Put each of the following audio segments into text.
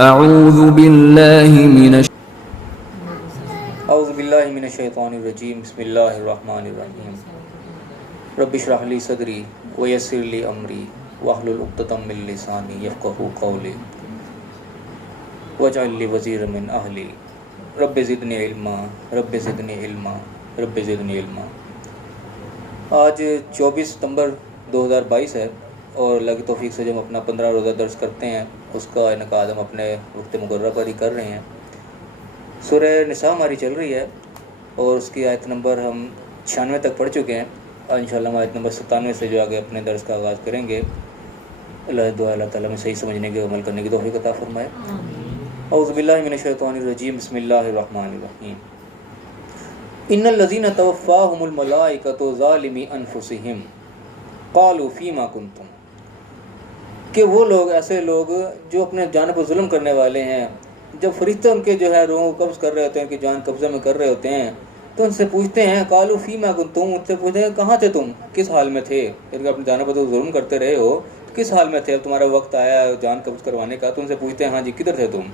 اعوذ باللہ من الشیطان الرجیم بسم اللہ الرحمن الرحیم رب اشرح لی صدری ویسر لی امری واحلل عقدۃ من لسانی یفقہوا قولی واجعل لی وزیرا من اہلی رب زدنی علما رب زدنی علما رب زدنی علما۔ آج 24 ستمبر 2022 ہے اور اللہ کی توفیق سے جو ہم اپنا 15 روزہ درس کرتے ہیں اس کا انعقاد ہم اپنے وقت مقررہ پر ہی کر رہے ہیں۔ سورہ نساء ہماری چل رہی ہے اور اس کی آیت نمبر ہم 96 تک پڑھ چکے ہیں اور انشاءاللہ ہم آیت نمبر 97 سے جو آگے اپنے درس کا آغاز کریں گے۔ اللہ تعالیٰ میں صحیح سمجھنے کے عمل کرنے کی توفیق عطا فرمائے۔ اعوذ باللہ من الشیطان الرجیم بسم اللہ الرحمن الرحیم۔ ان الذین توفاہم الملائکۃ ظالمی انفسہم قالوا فیما کنتم، کہ وہ لوگ ایسے لوگ جو اپنے جان پر ظلم کرنے والے ہیں، جب فرشتے ان کے جو ہے روحوں کو قبض کر رہے ہوتے ہیں، ان کی جان قبضے میں کر رہے ہوتے ہیں تو ان سے پوچھتے ہیں قالوا فیما کنتم، ان سے پوچھتے ہیں کہاں تھے تم، کس حال میں تھے، یعنی اپنے جانوں پر تو ظلم کرتے رہے ہو کس حال میں تھے، اب تمہارا وقت آیا جان قبض کروانے کا، تو ان سے پوچھتے ہیں ہاں جی کدھر تھے تم۔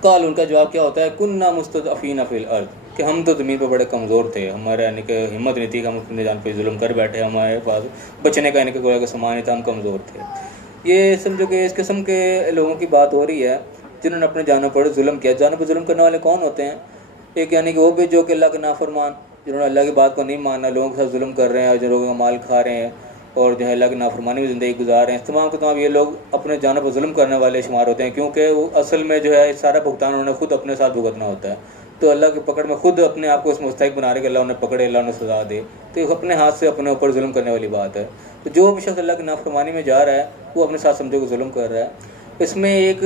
قال، ان کا جواب کیا ہوتا ہے کننا مستضعفین فی الارض، کہ ہم تو زمین پہ بڑے کمزور تھے، ہمارے یعنی کہ ہمت نہیں تھی کہ ہم اپنے جان پہ ظلم کر بیٹھے، ہمارے پاس بچنے کا یعنی کہ کوئی سامان نہیں تھا، ہم کمزور تھے۔ یہ سمجھو کہ اس قسم کے لوگوں کی بات ہو رہی ہے جنہوں نے اپنے جانوں پر ظلم کیا۔ جانوں پر ظلم کرنے والے کون ہوتے ہیں؟ ایک یعنی کہ وہ بھی جو کہ اللہ کے نافرمان، جنہوں نے اللہ کی بات کو نہیں مانا، لوگوں کے ساتھ ظلم کر رہے ہیں اور جو لوگوں کا مال کھا رہے ہیں اور جو ہے اللہ کی نافرمانی میں زندگی گزار رہے ہیں، تمام کے تمام یہ لوگ اپنے جانوں پر ظلم کرنے والے شمار ہوتے ہیں، کیونکہ وہ اصل میں جو ہے سارا بھگتان انہوں نے خود اپنے ساتھ بھگتنا ہوتا ہے۔ تو اللہ کی پکڑ میں خود اپنے آپ کو اس مستحق بنا رہے کہ اللہ انہیں پکڑے، اللہ انہیں سزا دے، تو یہ اپنے ہاتھ سے اپنے اوپر ظلم کرنے والی بات ہے۔ تو جو بھی شخص اللہ کی نافرمانی میں جا رہا ہے وہ اپنے ساتھ سمجھو کہ ظلم کر رہا ہے۔ اس میں ایک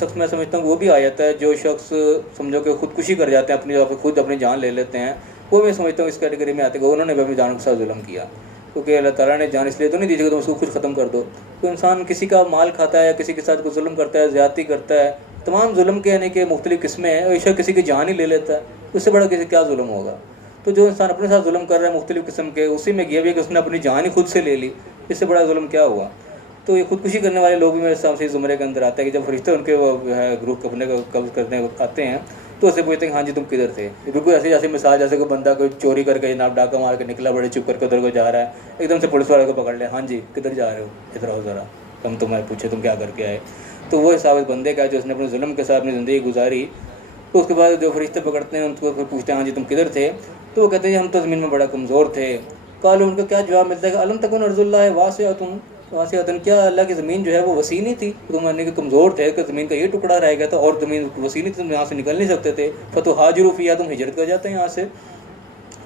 شخص میں سمجھتا ہوں وہ بھی آ جاتا ہے جو شخص سمجھو کہ خودکشی کر جاتے ہیں، اپنی خود اپنی جان لے لیتے ہیں، وہ میں سمجھتا ہوں اس کیٹیگری میں آتے ہیں کہ انہوں نے بھی اپنی جان کے ساتھ ظلم کیا، کیونکہ اللہ تعالیٰ نے جان اس لیے تو نہیں دی تھی کہ تم اس کو خود ختم کر دو۔ تو انسان کسی کا مال کھاتا ہے یا کسی کے ساتھ کوئی ظلم کرتا ہے، زیادتی کرتا ہے، تمام ظلم کے یعنی کہ مختلف قسمیں ہیں، اور کسی کی جان ہی لے لیتا ہے، اس سے بڑا کسی کیا ظلم ہوگا۔ تو جو انسان اپنے ساتھ ظلم کر رہا ہے مختلف قسم کے، اسی میں یہ بھی ہے کہ اس نے اپنی جان ہی خود سے لے لی، اس سے بڑا ظلم کیا ہوا۔ تو یہ خودکشی کرنے والے لوگ بھی میرے سامنے زمرے کے اندر آتے ہیں کہ جب فرشتے ان کے وہ ہے گروہ اپنے کو قبض کرنے آتے ہیں تو اسے پوچھتے ہیں کہ ہاں جی تم کدھر تھے۔ بالکل ایسے جیسے مثال جیسے کوئی بندہ کوئی چوری کر کے جناب ڈاکہ مار کے نکلا، بڑے چپ کر کے ادھر کو جا رہا ہے، ایک دم سے پولیس والے کو پکڑ لے، ہاں جی کدھر جا رہے ہو، ادھر آؤ ذرا، ہم تمہیں پوچھے تم کیا کر کے آئے۔ تو وہ حساب اس بندے کا جو اس نے اپنے ظلم کے ساتھ اپنی زندگی گزاری، تو اس کے بعد جو فرشتے پکڑتے ہیں ان کو پھر پوچھتے ہیں ہاں جی تم کدھر تھے، تو وہ کہتے ہیں ہم تو زمین میں بڑا کمزور تھے۔ قالوا، ان کا کیا جواب ملتا ہے کہ الم تکن ارض اللہ واسعۃ، کیا اللہ کی زمین جو ہے وہ وسیع نہیں تھی، تم یعنی کہ کمزور تھے کہ زمین کا یہ ٹکڑا رہ گیا تھا اور زمین وسیع نہیں تھی، تم یہاں سے نکل نہیں سکتے تھے، فتہاجروا فیہا، تم ہجرت کر جاتے ہیں یہاں سے۔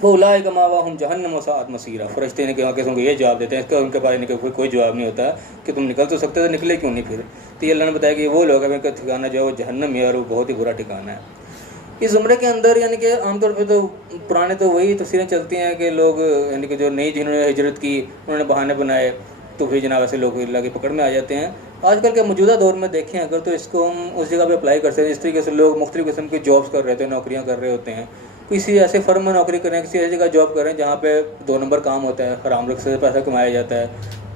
فاولئک مأواہم جہنم وساءت مصیرا، فرشتے نے کہا کہ ان کو یہ جواب دیتے ہیں، اس کا ان کے پاس کوئی جواب نہیں ہوتا کہ تم نکل تو سکتے تھے، نکلے کیوں نہیں پھر۔ تو یہ اللہ نے بتایا کہ وہ لوگ ہیں ان کا ٹھکانہ جو ہے وہ جہنم ہے اور وہ بہت ہی برا ٹھکانہ ہے۔ اس زمرے کے اندر یعنی کہ عام طور پہ تو پرانے تو وہی تفسیریں چلتی ہیں کہ لوگ یعنی کہ جو نئی جنہوں نے ہجرت کی انہوں نے بہانے بنائے تو پھر جناب ایسے لوگ اللہ کی پکڑ میں آ جاتے ہیں۔ آج کل کے موجودہ دور میں دیکھیں اگر تو اس کو ہم اس جگہ پہ اپلائی کر سکتے ہیں جس طریقے سے لوگ مختلف قسم کی جابس کر رہے ہوتے ہیں، نوکریاں کر رہے ہوتے ہیں، کسی ایسے فرم میں نوکری کریں، کسی ایسی جگہ جاب کریں جہاں پہ 2 نمبر کام ہوتا ہے، حرام رزق سے پیسہ کمایا جاتا ہے،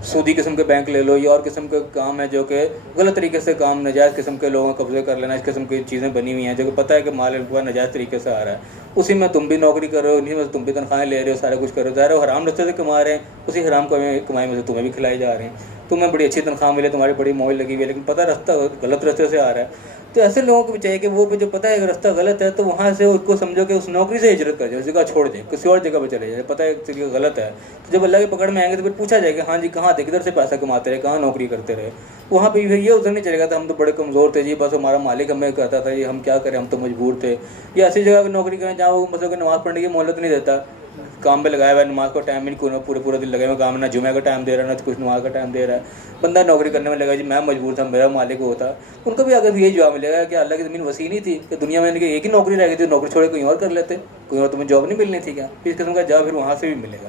سودی قسم کے بینک لے لو یا اور قسم کے کام ہے جو کہ غلط طریقے سے کام، ناجائز قسم کے لوگوں کو قبضے کر لینا، اس قسم کی چیزیں بنی ہوئی ہیں جو کہ پتہ ہے کہ مال ان کو ناجائز طریقے سے آ رہا ہے، اسی میں تم بھی نوکری کر رہے ہو، انہیں میں تم بھی تنخواہیں لے رہے ہو، سارا کچھ کر رہے ہو، ظاہر ہے حرام رستے سے کما رہے ہیں، اسی حرام کمائی میں سے تمہیں بھی کھلائی جا رہے ہیں، تمہیں بڑی اچھی تنخواہ ملے، تمہاری بڑی موج لگی ہوئی ہے، لیکن پتہ راستہ غلط راستے سے آ رہا ہے۔ تو ایسے لوگوں کو بھی چاہیے کہ وہ جو پتہ ہے کہ راستہ غلط ہے تو وہاں سے اس کو سمجھو کہ اس نوکری سے ہجرت کر جائے، اس جگہ چھوڑ دیں، کسی اور جگہ پہ چلے جائیں، پتہ ہے کہ غلط ہے۔ تو جب اللہ کی پکڑ میں آئیں گے تو پھر پوچھا جائے کہ ہاں جی کہاں تھے، کدھر سے پیسہ کماتے رہے، کہاں نوکری کرتے رہے، وہاں پہ پھر یہ ادھر نہیں چلے گا تو ہم تو بڑے کمزور تھے جی، بس ہمارا مالک ہمیں کہتا تھا یہ ہم کیا کریں، ہم تو مجبور تھے۔ یا ایسی جگہ پہ نوکری کریں جہاں وہ مطلب کہ نماز پڑھنے کی مہلت نہیں دیتا، کام پہ لگایا ہوا ہے، نماز کا ٹائم بھی نہیں، پورے دن لگے ہوئے کام، نہ جمعہ کا ٹائم دے رہا ہے نہ کچھ نماز کا ٹائم دے رہا ہے، بندہ نوکری کرنے میں لگا جی میں مجبور تھا، میرا مالک ہوتا، ان کو بھی اگر یہی جواب ملے گا کہ اللہ کی زمین وسیع نہیں تھی کہ دنیا میں ان کی ایک ہی نوکری رہ گئی تھی، نوکری چھوڑے کوئی اور کر لیتے، کوئی اور تمہیں جاب نہیں ملنی تھی کیا، اس قسم کا جواب پھر وہاں سے بھی ملے گا۔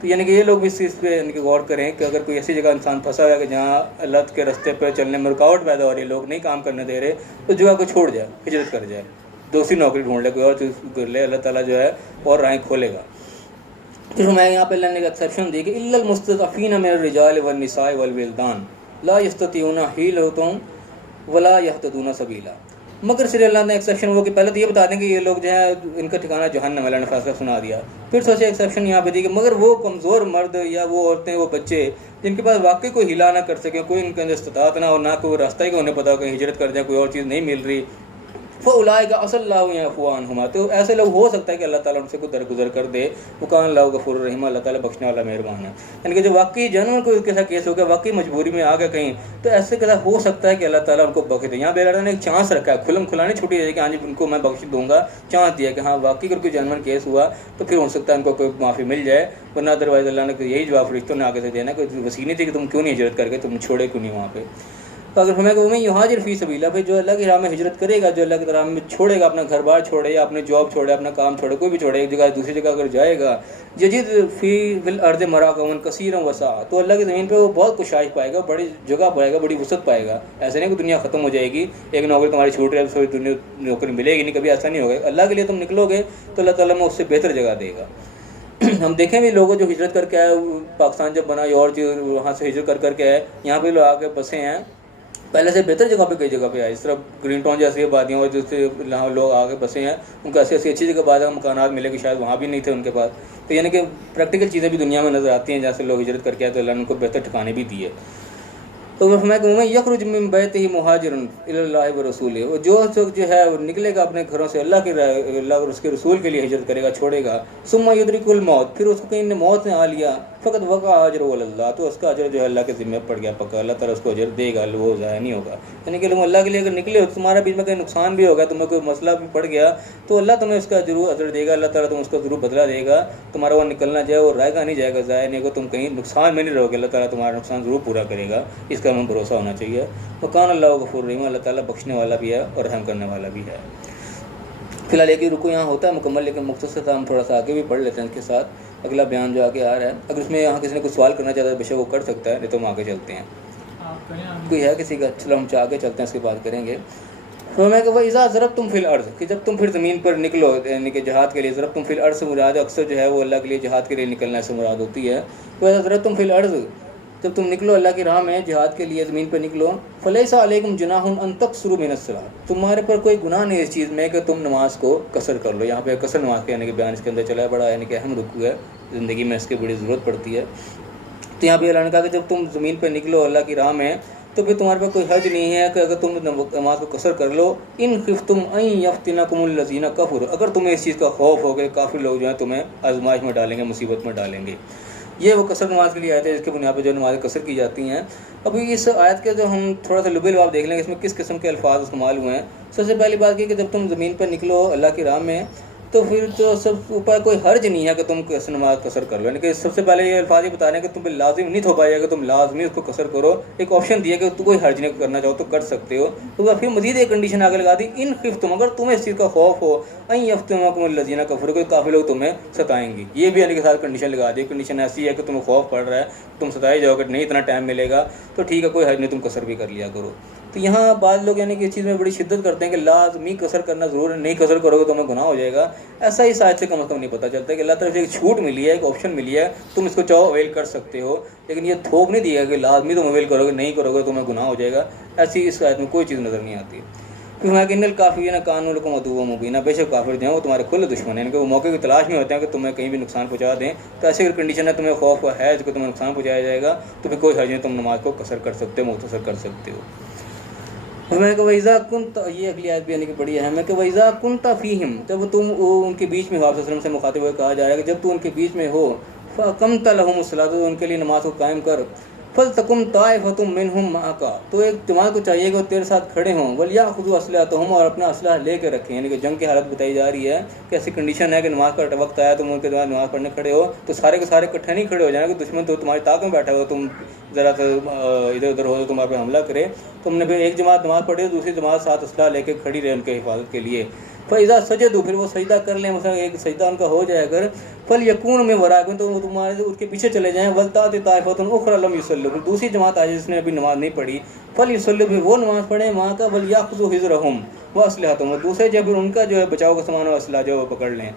تو یعنی کہ یہ لوگ بھی اس چیز پہ یعنی کہ غور کریں کہ اگر کوئی ایسی جگہ انسان پھنسا ہوا ہے کہ جہاں اللہ کے راستے پہ چلنے میں رکاوٹ پیدا ہو رہی ہے، لوگ نہیں کام کرنے دے رہے، تو جگہ کو چھوڑ جائے، ہجرت کر جائے، دوسری نوکری ڈھونڈ لے، کوئی اور چیز کر لے، اللہ تعالیٰ جو ہے اور راہیں کھولے گا۔ پھر ہمیں یہاں پہ اللہ نے ایک ایکسیپشن دی کہ الا المستضعفین من الرجال والنساء والولدان لا یستطیعون حیلۃ ولا یہتدون سبیلا. مگر صرف اللہ نے ایکسیپشن وہ کہ پہلے تو یہ بتا دیں کہ یہ لوگ جو ہے ان کا ٹھکانہ جہنم، اللہ نے فیصلہ سنا دیا. پھر سوچے ایکسیپشن یہاں پہ دی کہ مگر وہ کمزور مرد یا وہ عورتیں، وہ بچے جن کے پاس واقعی کوئی ہلا نہ کر سکیں، کوئی ان کے اندر استطاعت نہ ہو، نہ کوئی راستہ ہی کہ انہیں پتا ہو کہ ہجرت کر جائیں، کوئی اور چیز نہیں مل رہی، فاولئک عسى اللہ یعفو عنہما، تو ایسے لوگ ہو سکتا ہے کہ اللہ تعالیٰ ان سے کوئی درگزر کر دے. وکان اللہ غفور الرحیم، اللہ تعالیٰ بخشنے والا مہربان ہے. یعنی کہ جو واقعی جنون کوئی کے ساتھ کیس ہو گیا، واقعی مجبوری میں آ گیا کہیں، تو ایسے کیسا ہو سکتا ہے کہ اللہ تعالیٰ ان کو بخش دے. یہاں پہ اللہ نے ایک چانس رکھا ہے، کھلم کھلا نہیں چھوٹی ہے کہ ہاں جی ان کو میں بخش دوں گا، چانس دیا کہ ہاں واقعی اگر کوئی جنون کیس ہوا تو پھر ہو سکتا ہے ان کو کوئی معافی مل جائے، ورنہ ادروائز اللہ نے یہی جواب فرشتوں نے آگے سے دینا، کوئی وسیع نہیں تھی کہ تم کیوں نہیں ہجرت کر کے تم چھوڑے کیوں نہیں وہاں پہ. تو اگر ہمیں کہ وہ یہاجر فی سبیل اللہ، جو اللہ کی راہ میں ہجرت کرے گا، جو اللہ کی راہ میں چھوڑے گا، اپنا گھر بار چھوڑے یا اپنے جاب چھوڑے، اپنا کام چھوڑے، کوئی بھی چھوڑے، ایک جگہ دوسری جگہ اگر جائے گا، یجد فی الارض مراغما کثیرا وسعا، تو اللہ کی زمین پہ وہ بہت کشائش پائے گا، بڑی جگہ پائے گا، بڑی وسعت پائے گا. ایسے نہیں کہ دنیا ختم ہو جائے گی، ایک نوکری تمہاری چھوٹ رہی ہے تو دنیا نوکری ملے گی نہیں، کبھی ایسا نہیں ہوگا. اللہ کے لیے تم نکلو گے تو اللہ تعالیٰ میں اس سے بہتر جگہ دے گا. ہم دیکھیں بھی لوگوں جو ہجرت کر کے آئے، پاکستان جب بنا یا اور چیز وہاں سے ہجرت کر کے آئے، یہاں پہ لوگ آ کے بسے ہیں، پہلے سے بہتر جگہ پہ کئی جگہ پہ آئے. اس طرح گرین ٹاؤن جیسی آبادیاں اور جس سے لوگ آگے بسے ہیں، ان کو ایسی ایسی اچھی جگہ بعد مکانات ملے کہ شاید وہاں بھی نہیں تھے ان کے پاس. تو یعنی کہ پریکٹیکل چیزیں بھی دنیا میں نظر آتی ہیں، جیسے لوگ ہجرت کر کے آئے تو اللہ نے ان کو بہتر ٹھکانے بھی دیے. تو وہ فرمایا کہ میں یخرج من بیتہ مہاجرا الی اللہ ورسولہ، وہ جو ہے وہ نکلے گا اپنے گھروں سے اللہ اور اس کے رسول کے لیے ہجرت کرے گا، چھوڑے گا. ثم یدرک الموت، پھر اس کو کہیں نے موت نے آ لیا، فقط وقع اجر اللہ، تو اس کا اجر جو ہے اللہ کے ذمہ پڑ گیا پکا، اللہ تعالیٰ اس کو اجر دے گا، وہ ضائع نہیں ہوگا. یعنی کہ تم اللہ کے لیے اگر نکلے ہو، تمہارا بیچ میں کہیں نقصان بھی ہوگا، تمہیں کوئی مسئلہ بھی پڑ گیا، تو اللہ تمہیں اس کا ضرور اجر دے گا، اللہ تعالیٰ تم اس کا ضرور بدلہ دے گا. تمہارا وہ نکلنا جائے وہ رائے گا نہیں جائے گا، ضائع نہیں ہوگا، تم کہیں نقصان میں نہیں رہو گے، اللہ تعالیٰ تمہارا نقصان ضرور پورا کرے گا. اس کا ہمیں بھروسہ ہونا چاہیے. وکان اللہ غفور رحیم، اللہ تعالیٰ بخشنے والا بھی ہے اور رحم کرنے والا بھی ہے. فی الحال ایک ہی رکو یہاں ہوتا ہے مکمل، لیکن مختصر تھا، ہم تھوڑا سا آگے بھی پڑھ لیتے ہیں اس کے ساتھ. اگلا بیان جو آگے آ رہا ہے، اگر اس میں یہاں کسی نے کوئی سوال کرنا چاہتا ہے بے شک وہ کر سکتا ہے، نہیں تو ہم آگے چلتے ہیں. کوئی ہے کسی کا؟ چلو ہم آگے چلتے ہیں، اس کے بعد کریں گے. فرمایا کہ وَإِذَا ضَرَبْتُمْ فِي الْأَرْضِ، کہ جب تم پھر زمین پر نکلو، یعنی کہ جہاد کے لیے. ضربتم فی الارض سے مراد اکثر جو ہے وہ اللہ کے لیے جہاد کے لیے نکلنا سے مراد ہوتی ہے. وَإِذَا ضَرَبْتُمْ فِي الْأَرْضِ، جب تم نکلو اللہ کی راہ میں جہاد کے لیے زمین پہ نکلو، فَلَيْسَ عَلَيْكُمْ جُنَاحٌ أَن تَقْصُرُوا مِنَ الصَّلَاةِ، تمہارے پر کوئی گناہ نہیں اس چیز میں کہ تم نماز کو قصر کر لو. یہاں پہ قصر نماز کے یعنی کہ بیان اس کے اندر چلا ہے، بڑا یعنی کہ اہم رکوع ہے، زندگی میں اس کی بڑی ضرورت پڑتی ہے. تو یہاں پہ اللہ نے کہا کہ جب تم زمین پہ نکلو اللہ کی راہ میں، تو پھر تمہارے پاس کوئی حرج نہیں ہے کہ اگر تم نماز کو قصر کر لو. ان خفتم ان یفتنکم الذین کفروا، اگر تمہیں اس چیز کا خوف ہو کہ کافر لوگ جو ہیں تمہیں آزمائش میں ڈالیں گے، مصیبت میں ڈالیں گے. یہ وہ قصر نماز کے لیے آیت ہے جس کے بنیاد پہ جو نمازیں قصر کی جاتی ہیں. ابھی اس آیت کے جو ہم تھوڑا سا لب لباب دیکھ لیں گے اس میں کس قسم کے الفاظ استعمال ہوئے ہیں. سب سے پہلی بات یہ کہ جب تم زمین پر نکلو اللہ کی راہ میں، تو پھر تو سب اوپر کوئی حرج نہیں ہے کہ تم نماز قصر کر لو. یعنی کہ سب سے پہلے یہ الفاظ یہ بتا رہے ہیں کہ تم پہ لازم نہیں ہو پائے گا کہ تم لازمی اس کو قصر کرو. ایک آپشن دیا کہ تو کوئی حرج نہیں کرنا چاہو تو کر سکتے ہو. تو پھر مزید ایک کنڈیشن آگے لگا دی، ان خفتم، اگر تمہیں اس چیز کا خوف ہو، ان یفتنکم الذین کفروا، کہ کافی لوگ تمہیں ستائیں گے. یہ بھی یعنی کہ ساتھ کنڈیشن لگا دی. کنڈیشن ایسی ہے کہ تمہیں خوف پڑ رہا ہے، تم ستائے جاؤ کہ نہیں اتنا ٹائم ملے گا، تو ٹھیک ہے کوئی حرج نہیں، تم قصر بھی کر لیا کرو. تو یہاں بعض لوگ یعنی کہ اس چیز میں بڑی شدت کرتے ہیں کہ لازمی قصر کرنا ضرور ہے، نہیں قصر کرو گے تو تمہیں گناہ ہو جائے گا. ایسا ہی شاید سے کم از کم نہیں پتہ چلتا کہ اللہ طرف سے ایک چھوٹ ملی ہے، ایک آپشن ملی ہے، تم اس کو چاہو اویل کر سکتے ہو، لیکن یہ تھوک نہیں دیا کہ لازمی تم اویل کرو گے، نہیں کرو گے تمہیں گناہ ہو جائے گا. ایسی اس آیت میں کوئی چیز نظر نہیں آتی. پھر میں کہ ان الکافرین کانوا لکم عدوا مبینا، بے شک کافر جو ہیں وہ تمہارے کھلے دشمن ہیں، یعنی کہ وہ موقع کی تلاش میں ہوتے ہیں کہ تمہیں کہیں بھی نقصان پہنچا دیں. تو ایسی اگر کنڈیشن ہے تمہیں خوف ہے کہ تمہیں نقصان پہنچایا جائے گا، تو پھر کوئی حرج نہیں، تم نماز کو قصر کر سکتے ہو، مختصر کر سکتے ہو. میں کہ وَإِذَا كُنْتَ، یہ اگلی آیت بھی یعنی کہ بڑی اہم ہے کہ وَإِذَا كُنْتَ فِيهِمْ، جب تم ان کے بیچ میں ہو، آپ صلی اللہ علیہ وسلم سے مخاطب ہوئے کہا جا رہا ہے کہ جب تو ان کے بیچ میں ہو، فَأَقَمْتَ لَهُمُ الصَّلَاةَ، تو ان کے لیے نماز کو قائم کر. فَلْتَقُمْ طَائِفَةٌ مِّنْهُمْ مَعَكَ، تو ایک جماعت کو چاہیے کہ وہ تیرے ساتھ کھڑے ہوں. وَلْيَأْخُذُوا أَسْلِحَتَهُمْ، اور اپنا اسلحہ لے کے رکھیں. یعنی کہ جنگ کی حالت بتائی جا رہی ہے کہ ایسی کنڈیشن ہے کہ نماز کا وقت آیا، تم ان کے بعد نماز پڑھنے کھڑے ہو تو سارے کے سارے اکٹھے نہیں کھڑے ہو جائیں کہ دشمن تو تمہاری طاق میں بیٹھا ہو، تم ذرا سا ادھر ادھر ہو تو تمہارے پہ حملہ کرے. تم نے پھر ایک جماعت نماز پڑھی، دوسری جماعت ساتھ اسلحہ لے کے کھڑی رہے ان کے حفاظت کے لیے. فَإِذَا سَجَدُوا، پھر وہ سجدہ کر لیں، مثلا ایک سجدہ ان کا ہو جائے اگر، فَلْيَكُونُوا مِن وَرَائِكُمْ، تو وہ تمہارے اس کے پیچھے چلے جائیں. وَلْتَأْتِ طَائِفَةٌ أُخْرَىٰ لَمْ يُصَلُّوا، پھر دوسری جماعت آ جائے جس نے ابھی نماز نہیں پڑھی. فَلْيُصَلُّوا، پھر وہ نماز پڑھیں وہاں کا. وَلْيَأْخُذُوا حِذْرَهُمْ وَأَسْلِحَتَهُمْ، دوسرے جب ان کا جو ہے بچاؤ کا سامان و اسلحہ جو وہ پکڑ لیں.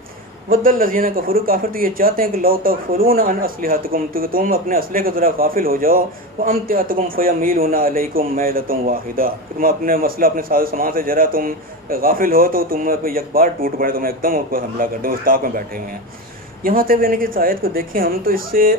ود الذین کفروا کافر تو یہ چاہتے ہیں کہ لو تغفلون عن اسلحتکم، تو تم اپنے اسلحے کا ذرا غافل ہو جاؤ، وامتعتکم فیمیلون علیکم میلۃ واحدہ، تم اپنے مسئلہ اپنے ساز و سامان سے ذرا تم غافل ہو تو تم پہ یک بار ٹوٹ پڑے، تم ایک دم اوپر حملہ کر دیں، اس طاق میں بیٹھے ہوئے ہیں۔ یہاں تک یعنی کہ اس آیت کو دیکھیں ہم تو اس سے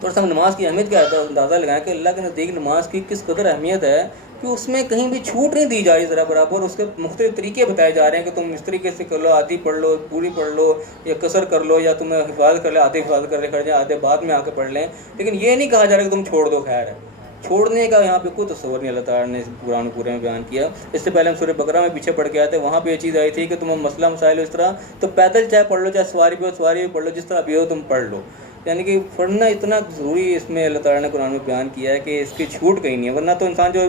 تھوڑا سا ہم نماز کی اہمیت کا اندازہ لگائیں کہ اللہ کے نزدیک نماز کی کس قدر اہمیت ہے کہ اس میں کہیں بھی چھوٹ نہیں دی جا رہی ذرا برابر، اس کے مختلف طریقے بتائے جا رہے ہیں کہ تم اس طریقے سے کر لو، آدھی پڑھ لو، پوری پڑھ لو، یا قصر کر لو، یا تمہیں حفاظت کر لے، آدھی حفاظت کر لے کھڑ جائیں، آدھے بعد میں آ کے پڑھ لیں، لیکن یہ نہیں کہا جا رہا کہ تم چھوڑ دو۔ خیر ہے، چھوڑنے کا یہاں پہ کوئی تصور نہیں اللہ تعالیٰ نے قرآن پورے میں بیان کیا۔ اس سے پہلے ہم سورہ بقرہ میں پیچھے پڑھ کے آئے تھے، وہاں پہ یہ چیز آئی تھی کہ تم مسئلہ مسائل اس طرح تو پیدل چاہے پڑھ لو، چاہے سواری پہ ہو سواری پہ پڑھ لو، جس طرح بھی ہو تم پڑھ لو، یعنی کہ پڑھنا اتنا ضروری اس میں اللہ تعالیٰ نے قرآن میں بیان کیا ہے کہ اس کی چھوٹ کہیں نہیں ہے۔ ورنہ تو انسان جو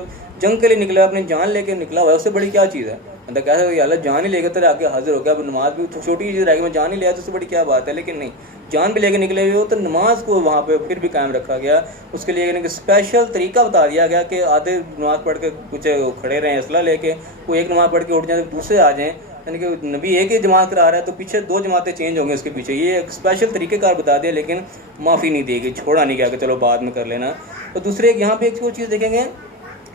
جنگ کے لیے نکلا، اپنی جان لے کے نکلا ہوا ہے، اس سے بڑی کیا چیز ہے؟ اندر کہہ سکتے اللہ جان ہی لے کے تیرے آگے حاضر ہو گیا، اب نماز بھی چھوٹی چیز رہ گئی، میں جان ہی لیا تو اس سے بڑی کیا بات ہے؟ لیکن نہیں، جان بھی لے کے نکلے ہوئے ہو تو نماز کو وہاں پہ پھر بھی قائم رکھا گیا، اس کے لیے یعنی کہ اسپیشل طریقہ بتا دیا گیا کہ آدھے نماز پڑھ کے کچھ کھڑے رہیں اسلحہ لے کے، کوئی ایک نماز پڑھ کے اٹھ جائیں، دوسرے آ جائیں، یعنی کہ نبی ایک ہی جماعت کرا رہا ہے تو پیچھے دو جماعتیں چینج ہوں گے اس کے پیچھے، یہ ایک اسپیشل طریقہ کار بتا دیا، لیکن معافی نہیں دی گئی، چھوڑا نہیں گیا کہ چلو بعد میں کر لینا۔ اور دوسرے یہاں پہ ایک اور چیز دیکھیں گے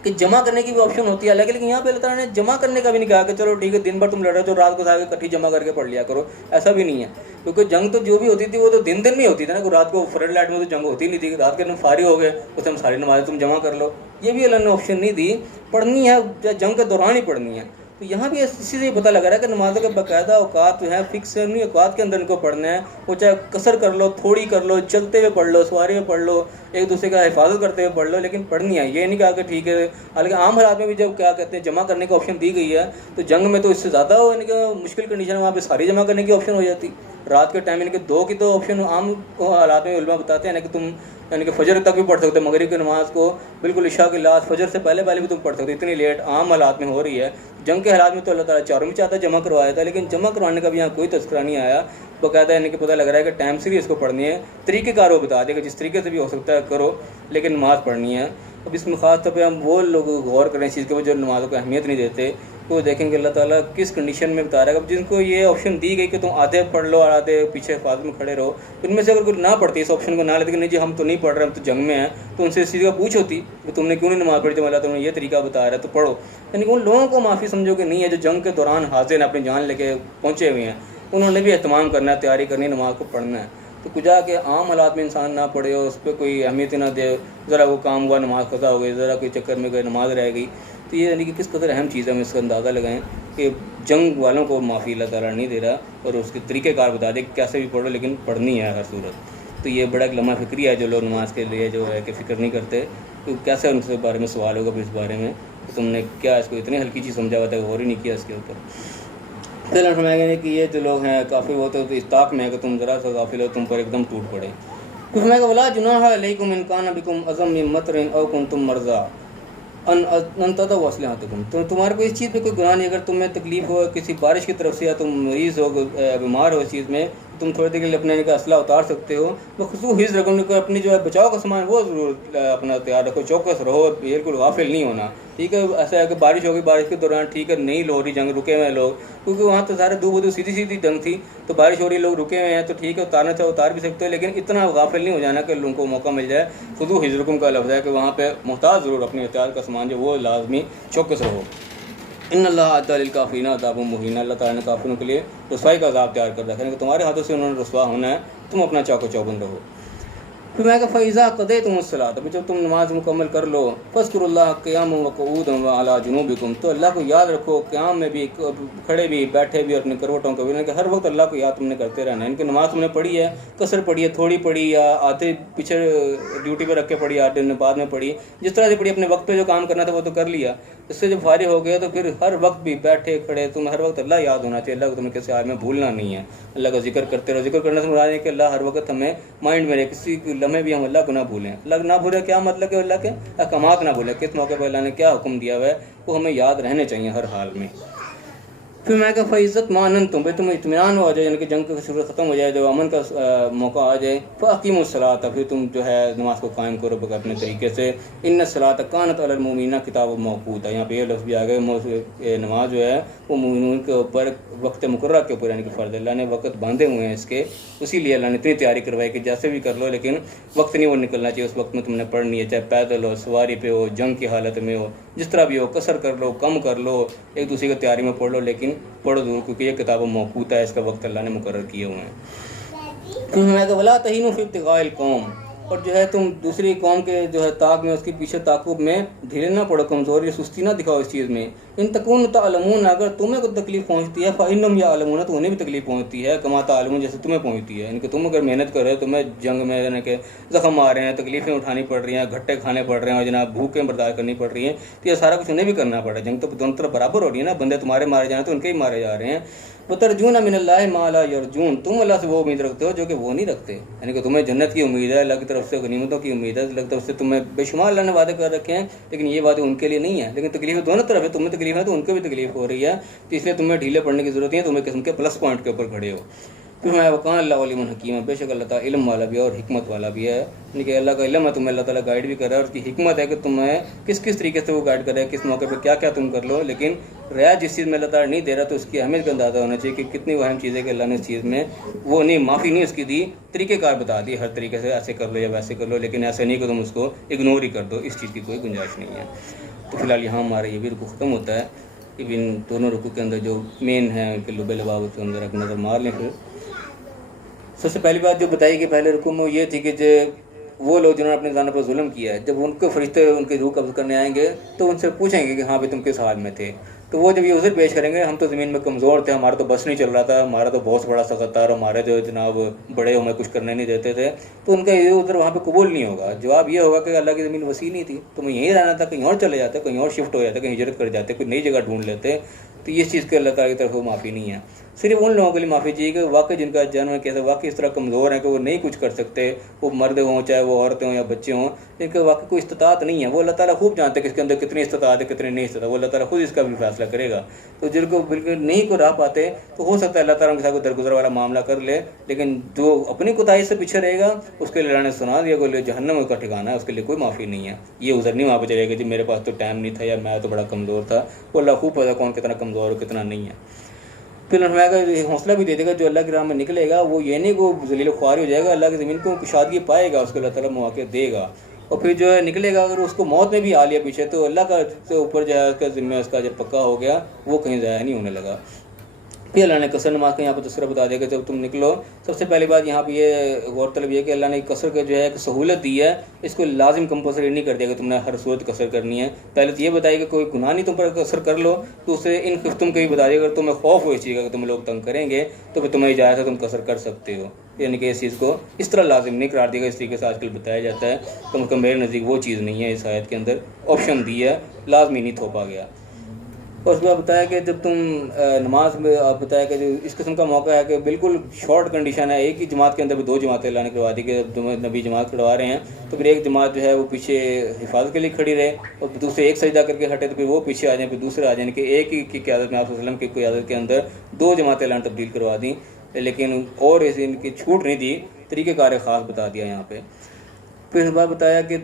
کہ جمع کرنے کی بھی آپشن ہوتی ہے اللہ کے، لیکن یہاں پہ اللہ تعالیٰ نے جمع کرنے کا بھی نہیں کہا کہ چلو ٹھیک ہے دن بھر تم لڑ رہے ہو تو رات کو سارے کٹھی جمع کر کے پڑھ لیا کرو، ایسا بھی نہیں ہے، کیونکہ جنگ تو جو بھی ہوتی تھی وہ تو دن میں ہوتی تھی نا، رات کو فرڈ لائٹ میں تو جنگ ہوتی نہیں تھی، رات کے دن فارغ ہو گئے اس ہم ساری نمازیں تم جمع کر لو، یہ بھی اللہ نے آپشن نہیں دی، پڑھنی ہے جنگ کے دوران ہی پڑھنی ہے۔ تو یہاں بھی اسی سے یہ پتہ لگا رہا ہے کہ نمازوں کے باقاعدہ اوقات جو ہیں فکس نہیں، اوقات کے اندر ان کو پڑھنا ہے، وہ چاہے قصر کر لو، تھوڑی کر لو، چلتے ہوئے پڑھ لو، سواری میں پڑھ لو، ایک دوسرے کا حفاظت کرتے ہوئے پڑھ لو، لیکن پڑھنی ہے، یہ نہیں کہا کہ ٹھیک ہے۔ حالانکہ عام حالات میں بھی جب کیا کہتے ہیں جمع کرنے کا آپشن دی گئی ہے تو جنگ میں تو اس سے زیادہ ہو، یعنی کہ مشکل کنڈیشن وہاں پہ ساری جمع کرنے کی آپشن ہو جاتی، رات کے ٹائم یعنی کہ 2 کی تو آپشن عام حالات میں علماء بتاتے ہیں کہ تم یعنی کہ فجر تک بھی پڑھ سکتے، مغرب کی نماز کو بالکل عشاء کی لاسٹ فجر سے پہلے بھی تم پڑھ سکتے، اتنی لیٹ عام حالات میں ہو رہی ہے۔ جنگ کے حالات میں تو اللہ تعالیٰ چاروں میں چاہتا ہے جمع کروایا تھا، لیکن جمع کروانے کا بھی یہاں کوئی تذکرہ نہیں آیا، باقاعدہ یعنی کہ پتہ لگ رہا ہے کہ ٹائم سے ہی اس کو پڑھنی ہے، طریقہ کار وہ بتا دے کہ جس طریقے سے بھی ہو سکتا ہے کرو، لیکن نماز پڑھنی ہے۔ اب اس میں خاص طور پہ ہم وہ لوگ غور کریں اس چیز کے اوپر جو نمازوں کو اہمیت نہیں دیتے، تو دیکھیں کہ اللہ تعالیٰ کس کنڈیشن میں بتا رہا ہے۔ اب جن کو یہ آپشن دی گئی کہ تم آدھے پڑھ لو اور آدھے پیچھے حفاظت میں کھڑے رہو، ان میں سے اگر کوئی نہ پڑھتی اس آپشن کو نہ لیتے کہ نہیں جی ہم تو نہیں پڑھ رہے ہم تو جنگ میں ہیں، تو ان سے اس چیز کا پوچھ ہوتی کہ تم نے کیوں نہیں نماز پڑھی، تو اللہ تمہیں یہ طریقہ بتا رہا ہے تو پڑھو، یعنی کہ ان لوگوں کو معافی سمجھو کہ نہیں ہے جو جنگ کے دوران حاضر ہیں، اپنی جان لے کے پہنچے ہوئے ہیں، انہوں نے بھی اہتمام کرنا ہے، تیاری کرنی، نماز کو پڑھنا ہے۔ تو کجا کہ عام حالات میں انسان نہ پڑھے اور اس پہ کوئی اہمیت نہ دے، ذرا وہ کام ہوا نماز قضا ہو گئی، ذرا کوئی چکر میں گئے نماز رہ گئی، تو یہ یعنی کہ کس قدر اہم چیز ہے، ہم اس کا اندازہ لگائیں کہ جنگ والوں کو معافی اللہ تعالیٰ نہیں دے رہا، اور اس کے طریقہ کار بتا دے کہ کیسے بھی پڑھو لیکن پڑھنی ہے ہر صورت۔ تو یہ بڑا ایک لمحہ فکری ہے جو لوگ نماز کے لیے جو ہے کہ فکر نہیں کرتے، تو کیسے ان کے بارے میں سوال ہوگا اس بارے میں کہ تم نے کیا اس کو اتنی ہلکی چیز سمجھا ہوا تھا، غور ہی نہیں کیا اس کے اوپر۔ پھر فرمایا گیا کہ یہ جو لوگ ہیں کافی وہ تو اس طاق میں ہے کہ تم ذرا سا غافل ہو، تم پر ایک دم ٹوٹ پڑے۔ پھر فرمایا کہ ولا جناح علیکم ان کان بکم عظم من مطر او کنتم مرضی ان تضعوا اسلحتکم، تو تمہارے کو اس چیز پہ کوئی گناہ نہیں، اگر تمہیں تکلیف ہو کسی بارش کی طرف سے یا تم مریض ہو بیمار ہو اس چیز میں، تم تھوڑی دیر کے لیے اپنے کا اسلحہ اتار سکتے ہو، بخصوص حفظ رکھنے کو اپنی جو ہے بچاؤ کا سامان وہ ضرور اپنا تیار رکھو، چوکس رہو، بالکل غافل نہیں ہونا، ٹھیک ہے۔ ایسا ہے کہ بارش ہوگی، بارش کے دوران ٹھیک ہے نہیں ہو رہی جنگ، رکے ہوئے لوگ، کیونکہ وہاں تو سارے دو بدو سیدھی جنگ تھی، تو بارش ہو رہی لوگ رکے ہوئے ہیں، تو ٹھیک ہے اتارنا چاہو اتار بھی سکتے ہو، لیکن اتنا غافل نہیں ہو جانا کہ لوگوں کو موقع مل جائے۔ خذوا حذرکم کا لفظ ہے کہ وہاں پہ محتاط ضرور اپنی احتیاط کا سامان جو وہ لازمی چوکس رہو۔ ان اللہ اعد للکافرین عذاب مہین، اللہ تعالیٰ نے کافروں کے لیے رسوائی کا عذاب تیار کر رکھا ہے کہ تمہارے ہاتھوں سے انہوں نے رسوا ہونا ہے، تم اپنا چاقو چوبند رہو۔ پھر میں کہ فَإِذَا قَضَيْتُمُ الصَّلَاةَ، ابھی جب تم نماز مکمل کر لو، فَاذْكُرُوا اللَّهَ قِيَامًا وَقُعُودًا وَعَلَىٰ جُنُوبِكُمْ، تو اللہ کو یاد رکھو قیام میں بھی، کھڑے بھی، بیٹھے بھی، اور اپنے کروٹوں کو بھی، کہ ہر وقت اللہ کو یاد تم نے کرتے رہنا ہے۔ ان کی نماز تم نے پڑھی ہے، قصر پڑھی ہے، تھوڑی پڑھی، یا آتے پیچھے ڈیوٹی پہ رکھ کے پڑھی، 8 دن بعد میں پڑھی، جس طرح سے پڑھی، اپنے وقت پہ جو کام کرنا تھا وہ تو کر لیا، اس سے جب فارغ ہو گیا تو پھر ہر وقت بھی بیٹھے کھڑے تم ہر وقت اللہ یاد ہونا چاہیے، اللہ کو تمہیں کسی حال میں بھولنا نہیں ہے، اللہ کا ذکر کرتے رہو۔ ذکر کرنے سے مراد ہے کہ اللہ ہر وقت ہمیں مائنڈ میں رہے، کسی لمحے بھی ہم اللہ کو نہ بھولیں۔ اللہ نہ بھولے کیا مطلب کہ اللہ کے احکامات نہ بھولے، کس موقع پہ اللہ نے کیا حکم دیا ہوا ہے وہ ہمیں یاد رہنے چاہیے ہر حال میں۔ پھر میں کہا فعزت مانن تم بھائی تمہیں اطمینان ہو جائے، یعنی کہ جنگ کا صورت ختم ہو جائے، جو امن کا موقع آ جائے، فاقیموا الصلاۃ، پھر تم جو ہے نماز کو قائم کرو اپنے طریقے سے، ان الصلاۃ کانت علی المؤمنین کتاب موقوتا، یہاں پہ یہ لفظ بھی آ گئے، نماز جو ہے وہ مومنون کے اوپر وقت مقررہ کے اوپر، یعنی کہ فرض، اللہ نے وقت باندھے ہوئے ہیں اس کے، اسی لیے اللہ نے اتنی تیاری کروائی کہ جیسے بھی کر لو لیکن وقت نہیں وہ نکلنا چاہیے، اس وقت میں تم نے پڑھنی ہے، چاہے پیدل ہو، سواری پہ ہو، جنگ کی حالت میں ہو، جس طرح بھی ہو، قصر کر لو، کم کر لو، ایک دوسرے کی تیاری میں پڑھ لو، لیکن پڑھو ضرور، کیونکہ یہ کتاب موقوت ہے، اس کا وقت اللہ نے مقرر کیے ہوئے ہیں۔ میں کہ ولا تہینوا فی ابتغاء القوم، اور جو ہے تم دوسری قوم کے جو ہے طاق میں، اس کے پیچھے تعاقب میں ڈھیلے نہ پڑو، کمزوری سستی نہ دکھاؤ اس چیز میں، ان تکونوا تعلمون، اگر تمہیں کوئی تکلیف پہنچتی ہے، فانہم یعلمون، تو انہیں بھی تکلیف پہنچتی ہے، کما تعلمون، جیسے تمہیں پہنچتی ہے، یعنی کہ تم اگر محنت کر رہے ہو، تمہیں جنگ میں یعنی کہ زخم آ رہے ہیں، تکلیفیں اٹھانی پڑ رہی ہیں، گھٹے کھانے پڑ رہے ہیں، اور جناب بھوکیں برداشت کرنی پڑ رہی ہیں، تو یہ سارا کچھ انہیں بھی کرنا پڑا ہے، جنگ تو دونوں طرف برابر ہو رہی ہے نا، بندے تمہارے مارے جانے تو ان کے ہی مارے جا رہے ہیں۔ وترجون من اللہ ما لا یرجون، تم اللہ سے وہ امید رکھتے ہو جو کہ وہ نہیں رکھتے، یعنی کہ تمہیں جنت کی امید ہے، اللہ کی طرف سے غنیمتوں کی امید ہے، اللہ کی طرف سے تمہیں بے شمار اللہ نے وعدے کر رکھے ہیں، لیکن یہ وعدے ان کے لیے نہیں ہیں، لیکن تکلیفیں دونوں طرف ہے، تمہیں تکلیف ہے تو ان کو بھی تکلیف ہو رہی ہے، تو اس لیے تمہیں ڈھیلے پڑنے کی ضرورت نہیں ہے، تمہیں قسم کے پلس پوائنٹ کے اوپر کھڑے ہو۔ پھر میں وقان اللہ علیم حکیم، بے شک اللہ تعالیٰ علم والا بھی ہے اور حکمت والا بھی ہے، یعنی کہ اللہ کا علم ہے، تمہیں اللہ تعالیٰ گائیڈ بھی کر رہا ہے، اور اس کی حکمت ہے کہ تمہیں کس کس طریقے سے وہ گائیڈ کر رہا ہے، کس موقع پہ کیا کیا تم کر لو، لیکن رعایت جس چیز میں اللہ تعالیٰ نہیں دے رہا تو اس کی اہمیت کا اندازہ ہونا چاہیے کہ کتنی وہ اہم چیز ہے کہ اللہ نے اس چیز میں وہ نہیں معافی نہیں اس کی دی، طریقہ کار بتا دی، ہر طریقے سے ایسے کر لو یا ویسے کر لو، لیکن ایسے نہیں کہ تم اس کو اگنور ہی کر دو، اس چیز کی کوئی گنجائش نہیں ہے۔ تو فی الحال یہاں ہمارا یہ بھی رکوع ختم ہوتا ہے، ان دونوں رکوع کے اندر جو مین ہیں کہ لب لباب کے اندر ایک نظر مار لیں۔ پھر سب سے پہلی بات جو بتائی کہ پہلے رکوع میں یہ تھی کہ جو وہ لوگ جنہوں نے اپنے جانوں پر ظلم کیا ہے، جب ان کو فرشتے ان کی روح قبض کرنے آئیں گے تو ان سے پوچھیں گے کہ ہاں بھائی تم کس حال میں تھے، تو وہ جب یہ عذر پیش کریں گے ہم تو زمین میں کمزور تھے، ہمارا تو بس نہیں چل رہا تھا، ہمارا تو بہت بڑا سخت تھا، اور ہمارے جو جناب بڑے ہمیں کچھ کرنے نہیں دیتے تھے، تو ان کا یہ عذر وہاں پہ قبول نہیں ہوگا۔ جواب یہ ہوگا کہ اللہ کی زمین وسیع نہیں تھی، تمہیں یہیں رہنا تھا، کہیں اور چلے جاتے، کہیں اور شفٹ ہو جاتے، کہیں ہجرت کر جاتے، کوئی نئی جگہ ڈھونڈ لیتے، تو یہ چیز کے اللہ تعالیٰ کی طرف وہ معافی نہیں ہے۔ صرف ان لوگوں کے لیے معافی چاہیے کہ واقعی جن کا جنم ہے کیسے واقعی اس طرح کمزور ہیں کہ وہ نہیں کچھ کر سکتے، وہ مرد ہوں چاہے وہ عورتیں ہوں یا بچے ہوں، جن کے واقعی کوئی استطاعت نہیں ہے، وہ اللہ تعالیٰ خوب جانتے ہیں کہ اس کے اندر کتنی استطاعت ہے کتنی نہیں استطاعت، وہ اللہ تعالیٰ خود اس کا بھی فیصلہ کرے گا۔ تو جن کو بالکل نہیں کو راہ پاتے تو ہو سکتا ہے اللہ تعالیٰ ان کے ساتھ کوئی درگزر والا معاملہ کر لے، لیکن جو اپنی کوتاہی سے پیچھے رہے گا اس کے لیے اللہ نے سنا دیا کہ جہنم کا ٹھکانہ ہے، اس کے لیے کوئی معافی نہیں ہے۔ یہ عذر نہیں وہاں پہ چلے گا جی میرے پاس تو ٹائم نہیں تھا یا میں تو بڑا کمزور تھا، وہ اللہ خوب پتہ کون کتنا کمزور اور کتنا نہیں ہے۔ پھر اللہ حوصلہ بھی دے دے گا جو اللہ کی راہ میں نکلے گا، وہ یہ نہیں کہ وہ ذلیل و خوار ہو جائے گا، اللہ کی زمین کو کشادگی پائے گا، اس کو اللہ تعالیٰ مواقع دے گا، اور پھر جو ہے نکلے گا اگر اس کو موت میں بھی آ لیا پیچھے تو اللہ کا اوپر جو ہے اس کا ذمہ اس کا جب پکا ہو گیا وہ کہیں ضائع نہیں ہونے لگا۔ پھر اللہ نے قصر نماز کا یہاں پہ تذکرہ بتا دیا کہ جب تم نکلو، سب سے پہلی بات یہاں پہ یہ غور طلب یہ کہ اللہ نے قصر کے جو ہے ایک سہولت دی ہے، اس کو لازم کمپلسری نہیں کر دیا کہ تم نے ہر صورت قصر کرنی ہے۔ پہلے تو یہ بتایا کہ کوئی گناہ نہیں تم پر قصر کر لو، دوسرے ان خفتم کو بھی بتا دیا اگر تمہیں خوف ہو اس چیز کا کہ تم لوگ تنگ کریں گے تو پھر تمہیں اجازت ہے تم قصر کر سکتے ہو، یعنی کہ اس چیز کو اس طرح لازم نہیں قرار دیا گا، اس طریقے سے آج کل بتایا جاتا ہے، کم از کم میرے نزدیک وہ چیز نہیں ہے، اس آیت کے اندر آپشن دی ہے، لازمی نہیں تھوپا گیا۔ اور اس کے بعد بتایا کہ جب تم نماز میں آپ بتایا کہ جو اس قسم کا موقع ہے کہ بالکل شارٹ کنڈیشن ہے، ایک ہی جماعت کے اندر بھی دو جماعتیں اللہ نے کروا دی کہ جب نبی جماعت کروا رہے ہیں تو پھر ایک جماعت جو ہے وہ پیچھے حفاظت کے لیے کھڑی رہے اور دوسرے ایک سجدہ کر کے ہٹے تو پھر وہ پیچھے آ جائیں، پھر دوسرے آ جائیں، کہ ایک ہی کی قیادت میں آپ صلی اللہ علیہ وسلم کی قیادت کے اندر دو جماعتیں اللہ نے تبدیل کروا دیں، لیکن اور ان کی چھوٹ نہیں دی، طریقہ کار خاص بتا دیا یہاں پہ۔ پھر اس بات بتایا کہ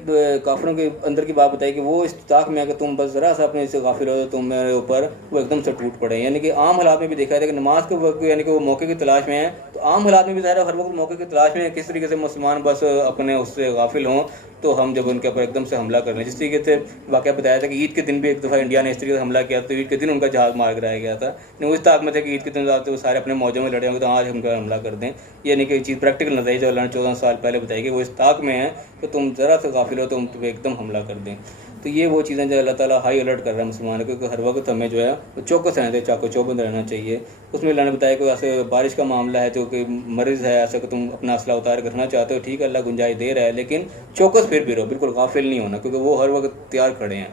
کافروں کے اندر کی بات بتائی کہ وہ اس طاق میں کہ تم بس ذرا سا اپنے سے غافل ہو تو تم میرے اوپر وہ ایک دم سے ٹوٹ پڑے، یعنی کہ عام حالات میں بھی دیکھا جائے کہ نماز کے وقت یعنی کہ وہ موقع کی تلاش میں ہیں، تو عام حالات میں بھی ظاہر ہے ہر وقت موقع کی تلاش میں ہے، کس طریقے سے مسلمان بس اپنے اس سے غافل ہوں تو ہم جب ان کے اوپر ایک دم سے حملہ کر لیں، جس طریقے سے واقعہ بتایا تھا کہ عید کے دن بھی ایک دفعہ انڈیا نے اس طریقے سے حملہ کیا تو عید کے دن ان کا جہاز مار کرایا گیا تھا، اس طاق میں تھے کہ عید کے دن آتے وہ سارے اپنے موجوں میں لڑے ہوں گے تو آج ہم کا حملہ کر دیں، یعنی کہ چیز پریکٹیکل نظریہ جو اللہ نے 14 سال پہلے بتائی کہ وہ اس طاق میں ہے کہ تم ذرا سے غافل ہو تو ہم تمہیں ایک دم حملہ کر دیں۔ تو یہ وہ چیزیں جو اللہ تعالیٰ ہائی الرٹ کر رہا ہے مسلمانوں کو کہ ہر وقت ہمیں جو ہے وہ چوکس رہنا چاہیے، چاقو چوبند رہنا چاہیے۔ اس میں اللہ نے بتایا کہ ایسے بارش کا معاملہ ہے جو کہ مرض ہے، ایسا کہ تم اپنا اسلحہ اتار کے رکھنا چاہتے ہو، ٹھیک ہے اللہ گنجائش دے رہا ہے، لیکن چوکس پھر بھی رہو، بالکل غافل نہیں ہونا کیونکہ وہ ہر وقت تیار کھڑے ہیں۔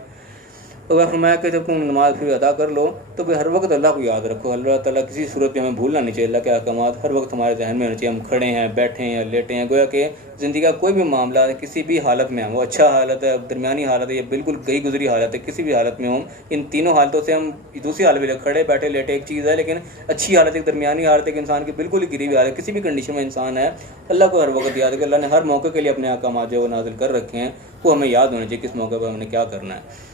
اور فرمایا کہ جب تم نماز پھر ادا کر لو تو پھر ہر وقت اللہ کو یاد رکھو. اللہ تعالیٰ کسی صورت میں ہمیں بھولنا نہیں چاہیے. اللہ کے احکامات ہر وقت ہمارے ذہن میں ہونے چاہیے. ہم کھڑے ہیں, بیٹھے ہیں, لیٹے ہیں, گویا کہ زندگی کا کوئی بھی معاملہ ہے, کسی بھی حالت میں ہم, وہ اچھا حالت ہے, درمیانی حالت ہے, یا بالکل گئی گزری حالت ہے, کسی بھی حالت میں ہوں, ان تینوں حالتوں سے ہم دوسری حالت میں کھڑے بیٹھے لیٹے ایک چیز ہے, لیکن اچھی حالت ایک درمیانی حالت ہے کہ انسان کی بالکل ہی گری ہوئی حالت, کسی بھی کنڈیشن میں انسان ہے, اللہ کو ہر وقت یاد ہے کہ اللہ نے ہر موقع کے لیے اپنے احکامات جو نازل کر رکھے ہیں, وہ ہمیں یاد ہونے چاہیے کس موقع پر ہم نے کیا کرنا ہے.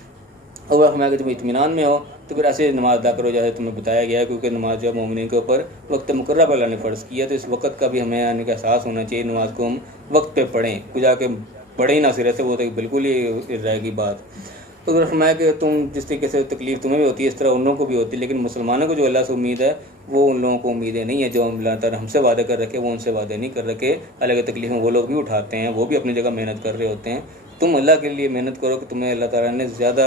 اور ہمیں اگر تم اطمینان میں ہو تو پھر ایسے نماز ادا کرو جیسے تمہیں بتایا گیا ہے, کیونکہ نماز جو مومنین کے اوپر وقت مقررہ پر اللہ نے فرض کیا, تو اس وقت کا بھی ہمیں آنے کا احساس ہونا چاہیے. نماز کو ہم وقت پہ پڑھیں, کچھ جا کے پڑھے ہی نہ سرے سے, وہ تو بالکل ہی رہے گی بات. تو اگر فرمایا کہ تم جس طریقے سے تکلیف تمہیں بھی ہوتی ہے اس طرح ان لوگوں کو بھی ہوتی ہے, لیکن مسلمانوں کو جو اللہ سے امید ہے وہ ان لوگوں کو امیدیں نہیں ہے. جو اللہ تعالیٰ ہم سے وعدے کر رکھے وہ ان سے وعدے نہیں کر رکھے. الگ تکلیفیں وہ لوگ بھی اٹھاتے ہیں, وہ بھی اپنی جگہ محنت کر رہے ہوتے ہیں. تم اللہ کے لیے محنت کرو کہ تمہیں اللہ تعالیٰ نے زیادہ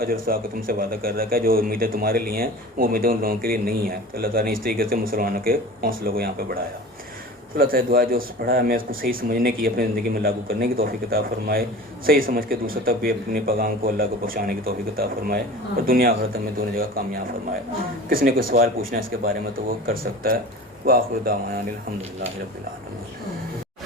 اجر ثواب کا تم سے وعدہ کر رکھا ہے. جو امیدیں تمہارے لیے ہیں وہ امیدیں ان لوگوں کے لیے نہیں ہیں. تو اللہ تعالیٰ نے اس طریقے سے مسلمانوں کے حوصلوں کو یہاں پہ بڑھایا. تو اللہ تعالیٰ دعا جو پڑھا ہے ہمیں اس کو صحیح سمجھنے کی, اپنی زندگی میں لاگو کرنے کی توفیق عطا فرمائے. صحیح سمجھ کے دوسروں تک بھی اپنے پیغام کو اللہ کو پہنچانے کی توفیق عطا فرمائے, اور دنیا آخرت میں دونوں جگہ کامیاب فرمائے. کسی نے کوئی سوال پوچھنا ہے اس کے بارے میں تو وہ کر سکتا ہے. وآخر دعوانا الحمدللہ رب العالمین.